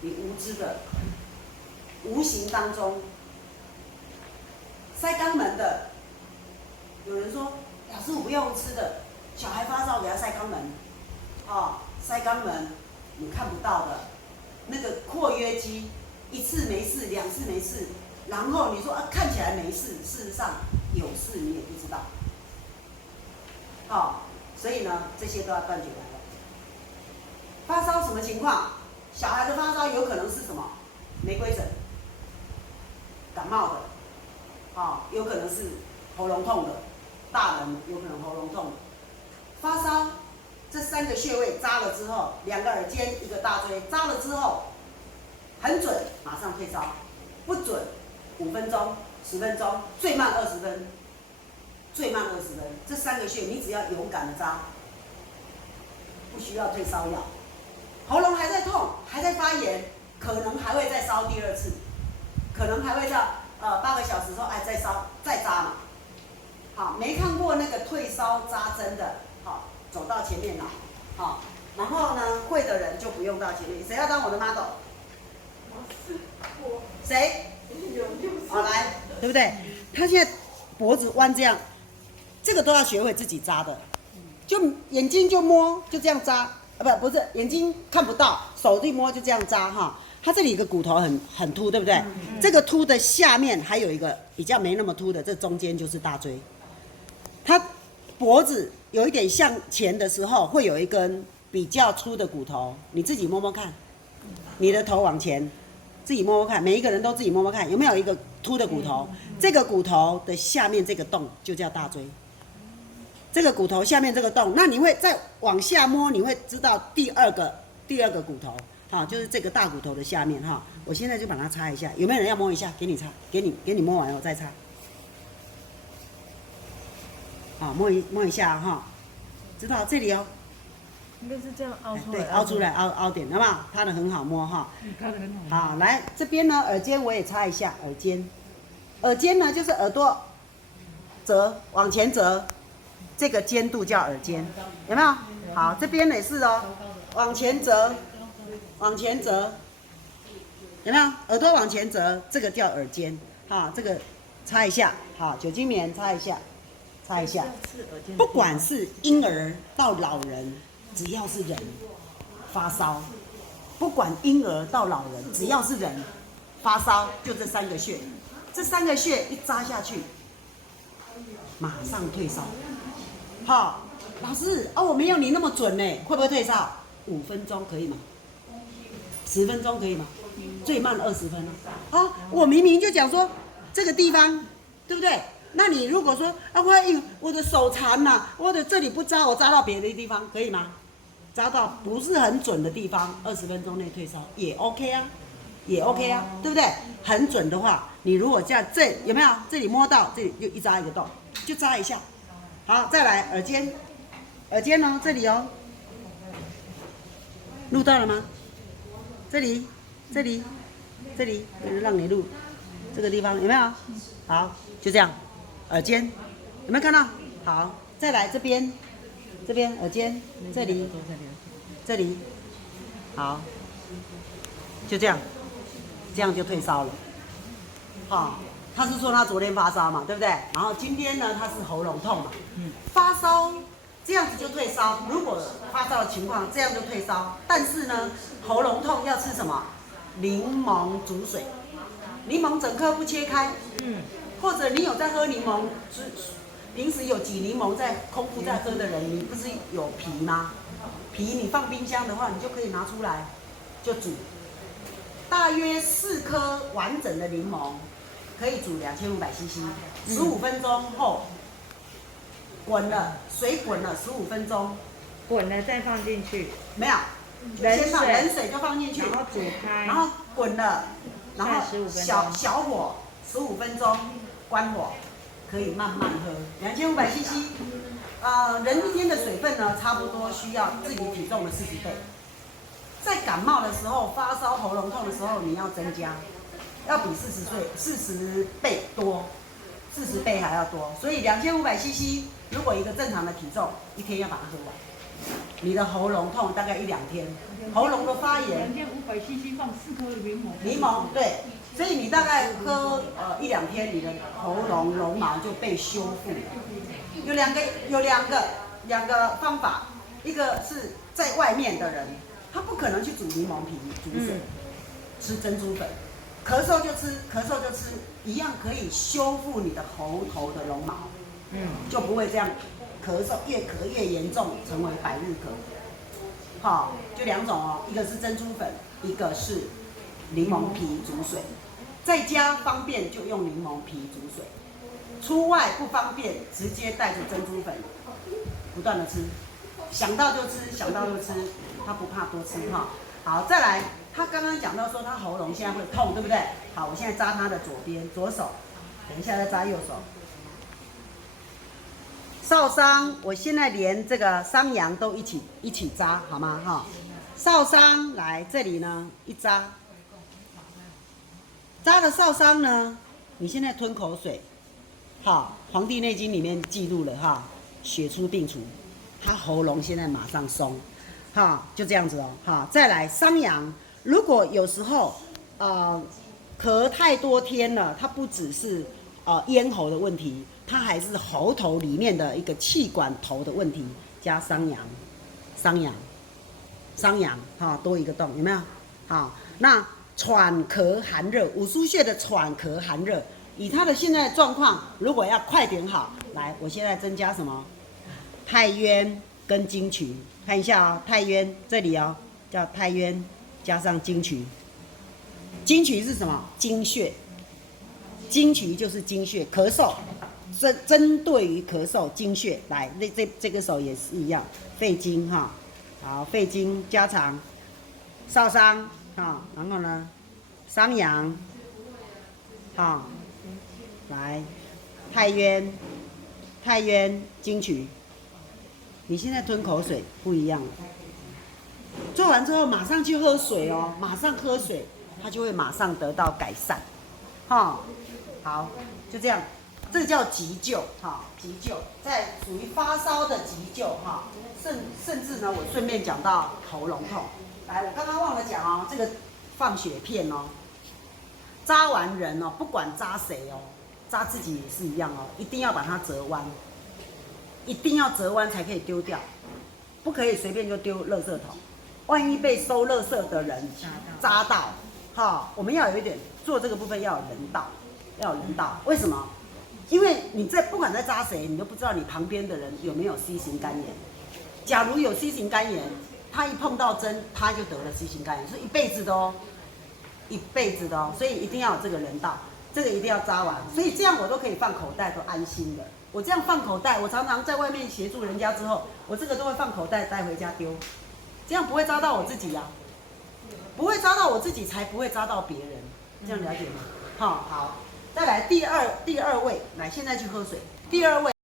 你无知的，无形当中塞肛门的。有人说，老师我不用吃的，小孩发烧给他塞肛门，塞肛门你看不到的，那个括约肌一次没事，两次没事，然后你说看起来没事，事实上有事你也不知道。所以呢，这些都要断绝来了。发烧什么情况？小孩的发烧有可能是什么？玫瑰疹、感冒的，有可能是喉咙痛的，大人有可能喉咙痛的。发烧，这3个穴位扎了之后，2个耳尖，1个大椎，扎了之后很准，马上退烧；不准，5分钟、10分钟，最慢20分。最慢20分，这3个穴你只要勇敢的扎，不需要退烧药。喉咙还在痛，还在发炎，可能还会再烧第2次，可能还会到8个小时后再烧再扎嘛。好，没看过那个退烧扎针的，走到前面来，然后呢，会的人就不用到前面。谁要当我的 model？ 我谁？好来，对不对？他现在脖子弯这样。这个都要学会自己扎的，就眼睛就摸，就这样扎，不是眼睛看不到，手一摸就这样扎哈。它这里有个骨头很凸，对不对？这个凸的下面还有一个比较没那么凸的，这中间就是大椎。它脖子有一点向前的时候，会有一根比较粗的骨头，你自己摸摸看，你的头往前，自己摸摸看，每一个人都自己摸摸看，有没有一个凸的骨头？这个骨头的下面这个洞就叫大椎。这个骨头下面这个洞，那你会再往下摸，你会知道第二个骨头，就是这个大骨头的下面哈。我现在就把它擦一下，有没有人要摸一下？给你擦，给你摸完我再擦。摸一下哈，知道这里哦。应该是这样凹出来。对，凹出来，凹点，好不好？擦的很好摸哈。擦的很好。好，来这边呢，耳尖我也擦一下，耳尖。耳尖呢，就是耳朵折往前折。这个尖度叫耳尖，有没有？好，这边也是哦，往前折，往前折，有没有？耳朵往前折，这个叫耳尖，这个擦一下，好，酒精棉擦一下，擦一下。不管是婴儿到老人，只要是人发烧，不管婴儿到老人，只要是人发烧，就这3个穴，这3个穴一扎下去，马上退烧。好，老师我没有你那么准呢，会不会退烧？5分钟可以吗？10分钟可以吗？最慢20分我明明就讲说这个地方，对不对？那你如果说我的手残呐，我的这里不扎，我扎到别的地方可以吗？扎到不是很准的地方，20分钟内退烧也 OK 啊，也 OK 啊，对不对？很准的话，你如果这样有没有？这里摸到这里就一扎一个洞，就扎一下。好，再来耳尖，耳尖哦，这里哦，录到了吗？这里，让你录，这个地方有没有？好，就这样，耳尖，有没有看到？好，再来这边耳尖，这里，好，就这样就退烧了，好。他是说他昨天发烧嘛，对不对？然后今天呢，他是喉咙痛嘛，发烧这样子就退烧。如果发烧的情况这样就退烧，但是呢，喉咙痛要吃什么？柠檬煮水，柠檬整颗不切开，或者你有在喝柠檬，平时有挤柠檬在空腹在喝的人，你不是有皮吗？皮你放冰箱的话，你就可以拿出来就煮，大约4颗完整的柠檬。可以煮2500cc，15分钟后滚了，水滚了15分钟，滚了再放进去。没有，先放冷水就放进去，然后煮开，然后滚了，然后小火15分钟，关火，可以慢慢喝。2500cc，人一天的水分呢，差不多需要自己体重的40倍。在感冒的时候、发烧、喉咙痛的时候，你要增加。要比40倍多，40倍还要多，所以2500cc，如果一个正常的体重，一天要把它喝完。你的喉咙痛大概1-2天，喉咙的发炎。2天500cc 放4颗柠檬。柠檬对，所以你大概喝1-2天，你的喉咙绒毛就被修复了。有两个方法，一个是在外面的人，他不可能去煮柠檬皮煮水，吃珍珠粉，咳嗽就吃，一样可以修复你的喉头的绒毛，就不会这样咳嗽越咳越严重，成为百日咳。好，就2种哦，一个是珍珠粉，一个是柠檬皮煮水。在家方便就用柠檬皮煮水，出外不方便直接带着珍珠粉，不断的吃，想到就吃，他不怕多吃哈。好，再来，他刚刚讲到说他喉咙现在会痛，对不对？好，我现在扎他的左手，等一下再扎右手。少商，我现在连这个商阳都一起扎，好吗？哈，少商来这里呢，一扎，扎了少商呢，你现在吞口水，好，《黄帝内经》里面记录了哈，血出病除，他喉咙现在马上松，哈，就这样子哦，哈，再来商阳，如果有时候咳太多天了，它不只是咽喉的问题，它还是喉头里面的一个气管头的问题，加商阳，哈，多一个洞，有没有？好，那喘咳寒热，五腧穴的喘咳寒热，以他的现在的状况，如果要快点好，来，我现在增加什么？太渊跟经渠，看一下哦，太渊这里哦，叫太渊加上经渠，经渠是什么？经穴，经渠就是经穴，咳嗽。针对于咳嗽经穴来，这个手也是一样，肺经哈，好，肺经加长，少商哈，然后呢，商阳，哈，来，太渊经渠，你现在吞口水不一样了，做完之后马上去喝水哦，马上喝水，它就会马上得到改善，哈，好，就这样。这叫急救哈，急救在属于发烧的急救哈，甚至呢，我顺便讲到喉咙痛。来，我刚刚忘了讲哦，这个放血片哦，扎完人哦，不管扎谁哦，扎自己也是一样哦，一定要把它折弯，一定要折弯才可以丢掉，不可以随便就丢垃圾桶。万一被收垃圾的人扎到，哈，我们要有一点做这个部分要有人道，为什么？因为你不管在扎谁，你都不知道你旁边的人有没有 C 型肝炎。假如有 C 型肝炎，他一碰到针，他就得了 C 型肝炎，是一辈子的哦，所以一定要有这个人道，这个一定要扎完。所以这样我都可以放口袋，都安心的。我这样放口袋，我常常在外面协助人家之后，我这个都会放口袋带回家丢，这样不会扎到我自己呀，不会扎到我自己，才不会扎到别人。这样了解吗？好。再来第二位，来现在去喝水。第二位。